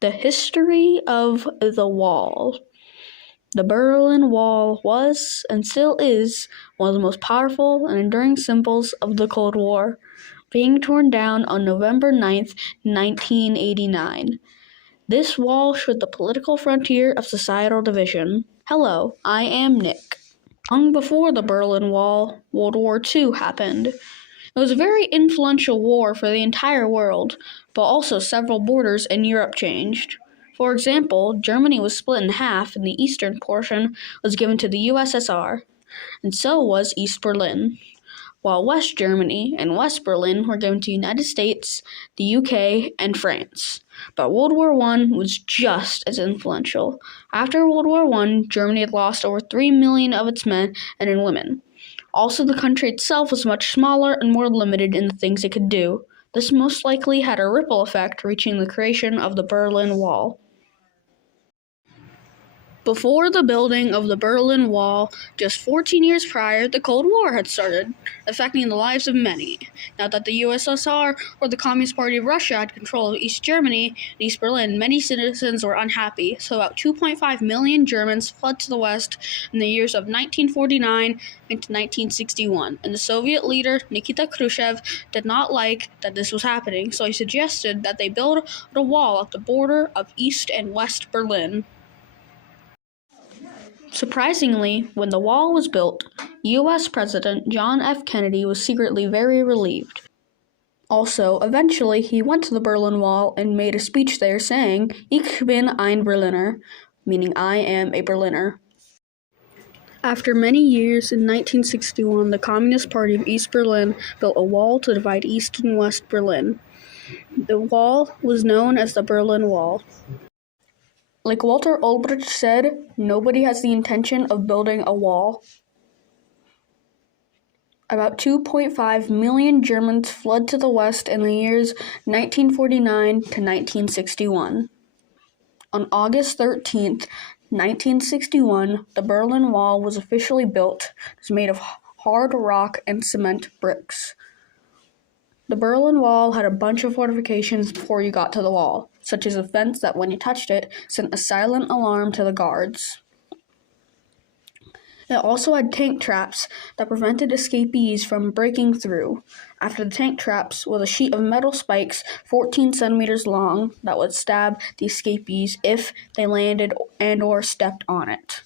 The history of the wall. The Berlin Wall was, and still is, one of the most powerful and enduring symbols of the Cold War, being torn down on November 9th, 1989. This wall showed the political frontier of societal division. Hello, I am Nick. Long before the Berlin Wall, World War II happened. It was a very influential war for the entire world, but also several borders in Europe changed. For example, Germany was split in half and the eastern portion was given to the USSR, and so was East Berlin, while West Germany and West Berlin were given to the United States, the UK, and France. But World War I was just as influential. After World War I, Germany had lost over 3 million of its men and women. Also, the country itself was much smaller and more limited in the things it could do. This most likely had a ripple effect, reaching the creation of the Berlin Wall. Before the building of the Berlin Wall, just 14 years prior, the Cold War had started, affecting the lives of many. Now that the USSR, or the Communist Party of Russia, had control of East Germany and East Berlin, many citizens were unhappy, so about 2.5 million Germans fled to the West in the years of 1949 into 1961, and the Soviet leader, Nikita Khrushchev, did not like that this was happening, so he suggested that they build a wall at the border of East and West Berlin. Surprisingly, when the wall was built, U.S. President John F. Kennedy was secretly very relieved. Also, eventually, he went to the Berlin Wall and made a speech there saying, "Ich bin ein Berliner," meaning I am a Berliner. After many years, in 1961, the Communist Party of East Berlin built a wall to divide East and West Berlin. The wall was known as the Berlin Wall. Like Walter Ulbricht said, nobody has the intention of building a wall. About 2.5 million Germans fled to the West in the years 1949 to 1961. On August 13th, 1961, the Berlin Wall was officially built. It was made of hard rock and cement bricks. The Berlin Wall had a bunch of fortifications before you got to the wall, such as a fence that, when you touched it, sent a silent alarm to the guards. It also had tank traps that prevented escapees from breaking through. After the tank traps was a sheet of metal spikes 14 centimeters long that would stab the escapees if they landed and/or stepped on it.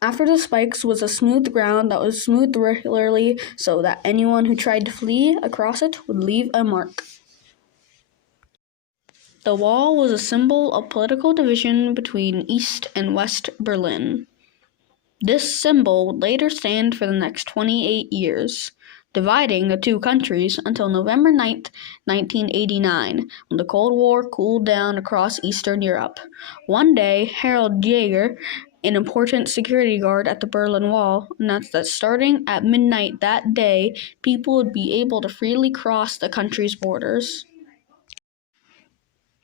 After the spikes was a smooth ground that was smoothed regularly so that anyone who tried to flee across it would leave a mark. The wall was a symbol of political division between East and West Berlin. This symbol would later stand for the next 28 years, dividing the two countries until November 9th, 1989, when the Cold War cooled down across Eastern Europe. One day, Harald Jäger, an important security guard at the Berlin Wall, announced that starting at midnight that day, people would be able to freely cross the country's borders.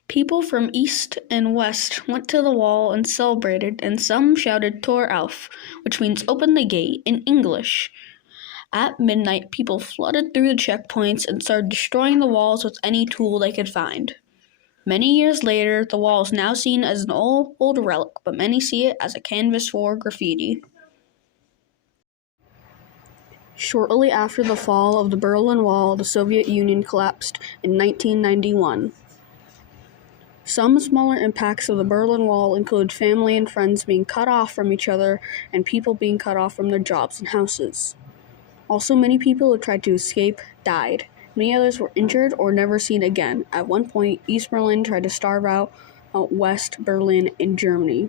People from east and west went to the wall and celebrated, and some shouted Tor auf, which means open the gate in English. At midnight, people flooded through the checkpoints and started destroying the walls with any tool they could find. Many years later, the wall is now seen as an old relic, but many see it as a canvas for graffiti. Shortly after the fall of the Berlin Wall, the Soviet Union collapsed in 1991. Some smaller impacts of the Berlin Wall include family and friends being cut off from each other and people being cut off from their jobs and houses. Also, many people who tried to escape died. Many others were injured or never seen again. At one point, East Berlin tried to starve out West Berlin in Germany.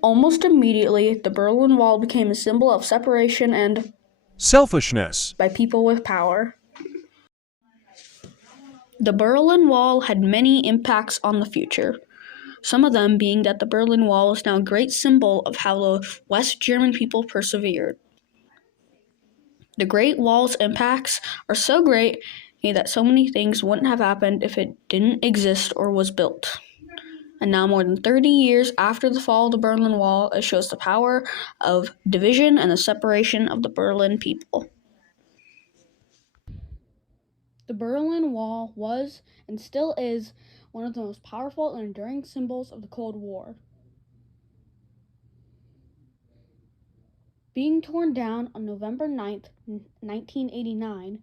Almost immediately, the Berlin Wall became a symbol of separation and selfishness by people with power. The Berlin Wall had many impacts on the future, some of them being that the Berlin Wall is now a great symbol of how the West German people persevered. The Great Wall's impacts are so great that so many things wouldn't have happened if it didn't exist or was built. And now, more than 30 years after the fall of the Berlin Wall, it shows the power of division and the separation of the Berlin people. The Berlin Wall was, and still is, one of the most powerful and enduring symbols of the Cold War. Being torn down on November 9th, 1989,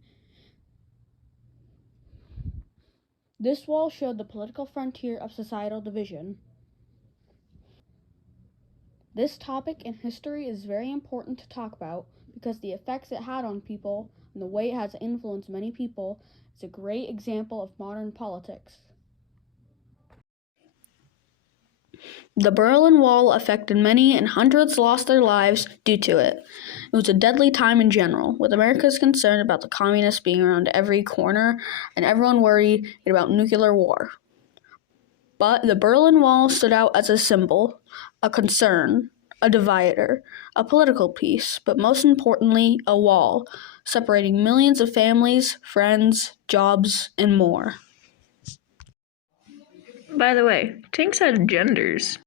this wall showed the political frontier of societal division. This topic in history is very important to talk about because the effects it had on people and the way it has influenced many people is a great example of modern politics. The Berlin Wall affected many, and hundreds lost their lives due to it. It was a deadly time in general, with America's concern about the communists being around every corner and everyone worried about nuclear war. But the Berlin Wall stood out as a symbol, a concern, a divider, a political piece, but most importantly, a wall, separating millions of families, friends, jobs, and more. By the way, tanks had genders.